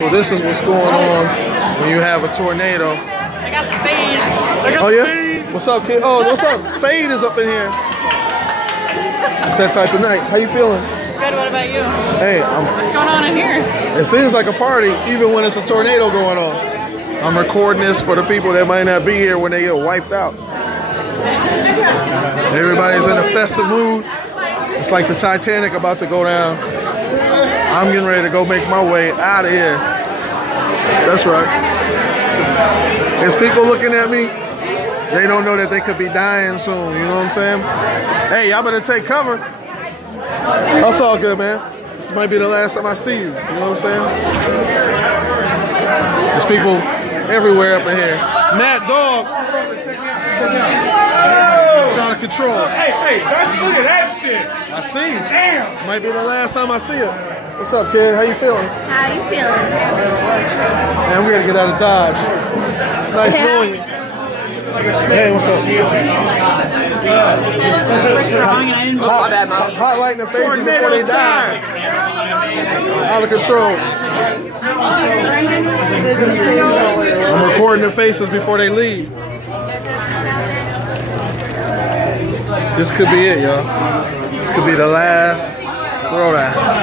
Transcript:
So this is what's going on when you have a tornado. I got the fade. Oh yeah? What's up, kid? Oh, what's up? Fade is up in here. It's that type of night. How you feeling? Good, what about you? Hey, What's going on in here? it seems like a party even when it's a tornado going on. I'm recording this for the people that might not be here when they get wiped out. Everybody's in a festive mood. It's like the Titanic about to go down. I'm getting ready to go make my way out of here. That's right. There's people looking at me. They don't know that they could be dying soon. You know what I'm saying? Hey, y'all better take cover. That's all good, man. This might be the last time I see you. You know what I'm saying? There's people everywhere up in here. Matt Dog. It's out of control. Hey, look at that shit. I see. Damn. Might be the last time I see it. What's up, kid? How you feeling? How you feeling? Man, we gotta get out of Dodge. Nice knowing you. Hey, what's up? Strong and I didn't Hot light in the faces before they die. Out of control. I'm recording their faces before they leave. This could be it, y'all. This could be the last throwdown.